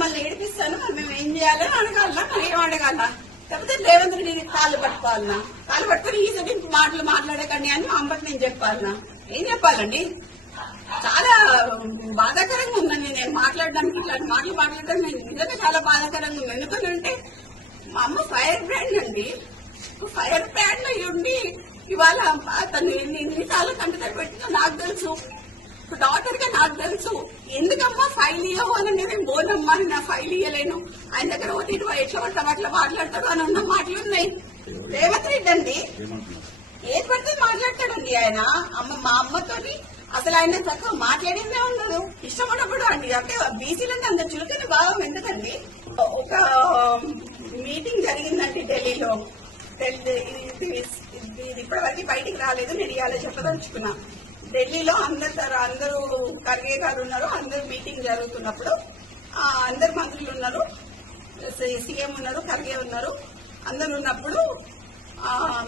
మమ్మల్ని ఏడిపిస్తాను, మరి మేము ఏం చేయాలో అడగాల, మరి ఏం అడగాల? లేకపోతే రేవంత్ రెడ్డి కాళ్ళు పట్టుకోవాలన్నా, కాళ్ళు పట్టుకుని ఈసారి మాటలు మాట్లాడకండి అని మా అమ్మకి నేను చెప్పాలన్నా? ఏం చెప్పాలండి? చాలా బాధాకరంగా ఉందండి నేను మాట్లాడడానికి, ఇట్లాంటి మాటలు మాట్లాడడం నిజంగా చాలా బాధాకరంగా ఉంది. ఎందుకంటే మా అమ్మ ఫైర్ బ్రాండ్ అండి, ఫైర్ బ్రాండ్ అయ్యి ఉండి ఇవాళ తను ఎన్నిసార్లు కంటతడి పెట్టిందో నాకు తెలుసు, డాక్టర్ గా నాకు తెలుసు. ఎందుకమ్మా ఫైల్ ఇవ్వవు అని నేను బోనమ్మా, నా ఫైల్ ఇవ్వలేను, ఆయన దగ్గర పోతే ఇటు ఎట్లా పడతాం అట్లా మాట్లాడతాడు అని ఉన్న మాటలు ఉన్నాయి. రేవంత్ రెడ్డి అండి ఏది పడితే మాట్లాడతాడండి ఆయన. మా అమ్మతోని అసలు ఆయన చక్కగా మాట్లాడిందే ఉండదు, ఇష్టం ఉన్నప్పుడు అండి. అంటే బీసీలంటే అంత చులకని భావం ఎందుకండి? ఒక మీటింగ్ జరిగిందండి ఢిల్లీలో, ఇది ఇప్పటివరకు బయటికి రాలేదు, నేను ఇవాళ చెప్పదలుచుకున్నా. ఢిల్లీలో అందరూ ఖర్గే గారు ఉన్నారు, అందరూ మీటింగ్ జరుగుతున్నప్పుడు అందరు మంత్రులు ఉన్నారు, సీఎం ఉన్నారు, ఖర్గే ఉన్నారు, అందరు ఉన్నప్పుడు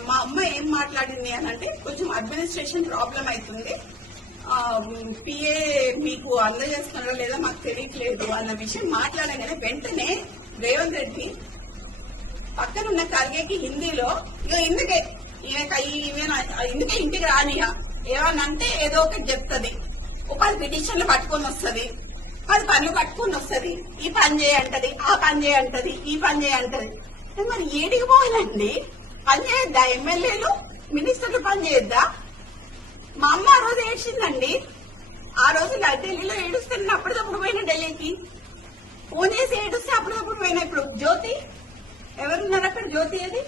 మా అమ్మ ఏం మాట్లాడింది అని అంటే, కొంచెం అడ్మినిస్ట్రేషన్ ప్రాబ్లం అవుతుంది, పిఏ మీకు అందజేస్తున్నారో లేదా మాకు తెలియట్లేదు అన్న విషయం మాట్లాడగానే వెంటనే రేవంత్ రెడ్డి పక్కనున్న ఖర్గేకి హిందీలో ఇందుకే ఇంటికి రానియా, ఏమనంటే ఏదో ఒకటి చెప్తుంది, ఒక 10 పిటిషన్లు పట్టుకొని వస్తుంది, 10 పనులు పట్టుకొని వస్తుంది, ఈ పని చేయంటది, ఆ పని చేయంటది, ఈ పని చేయంటది. మరి ఏడికి పోవాలండి? పని చేయొద్దా? ఎమ్మెల్యేలు మినిస్టర్లు పని చేయొద్దా? మా అమ్మ ఆ రోజు ఏడ్చిందండి, ఆ రోజు ఢిల్లీలో ఏడుస్తున్నా, అప్పటికప్పుడు పోయినా ఢిల్లీకి ఫోన్ చేసి ఏడుస్తే అప్పటికప్పుడు పోయినా. ఇప్పుడు జ్యోతి ఎవరున్నారు అక్కడ? జ్యోతి అది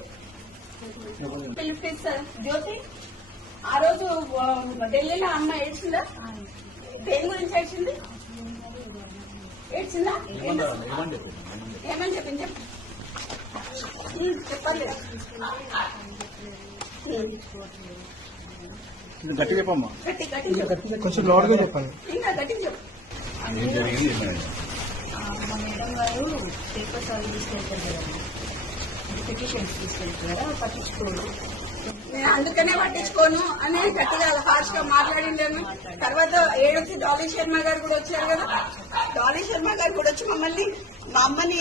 పిలిపిస్తారు జ్యోతి. ఆ రోజు ఢిల్లీలో అమ్మ ఏడ్చిందా? దేని గురించి ఏడ్చింది? ఏడ్చిందా? ఏమని చెప్పింది చెప్పాలి. గట్టి చెప్పమ్మా, కొంచెం లోడ్గా చెప్పాలి, ఇంకా గట్టి చెప్పు. మా మేడం గారు పేపర్స్ అవి తీసుకెళ్తారు కదండి, పిటిషన్స్ తీసుకెళ్తారు కదా, పట్టించుకోరు. నేను అందుకనే పట్టించుకోను అని గట్టిగా హార్ష్ గా మాట్లాడిండాను. తర్వాత ఏడొచ్చి డాలీ శర్మ గారు కూడా వచ్చారు కదా, డాలీ శర్మ గారు కూడా వచ్చి మా అమ్మని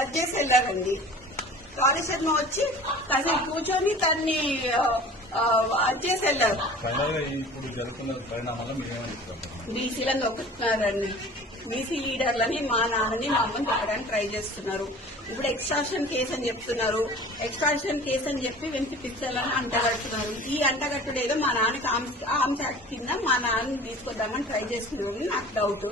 అది చేసి వెళ్లారండి. డాలీ శర్మ వచ్చి కాసేపు కూర్చొని తన్ని అది చేసి వెళ్లారు. బీసీలను నొక్కుతున్నారండి, బీసీ లీడర్లని మా నాన్నని మా అమ్మని చెప్పడానికి ట్రై చేస్తున్నారు. ఇప్పుడు ఎక్స్ట్రాక్షన్ కేసు అని చెప్తున్నారు, ఎక్స్ట్రాక్షన్ కేసు అని చెప్పి వినిపిస్తాలని అంటగడుతున్నారు. ఈ అంటగట్టుడు ఏదో మా నాన్నకి ఆర్మ్స్ యాక్ట్ కింద మా నాన్నని తీసుకొద్దామని ట్రై చేస్తున్నారు, నాకు డౌట్.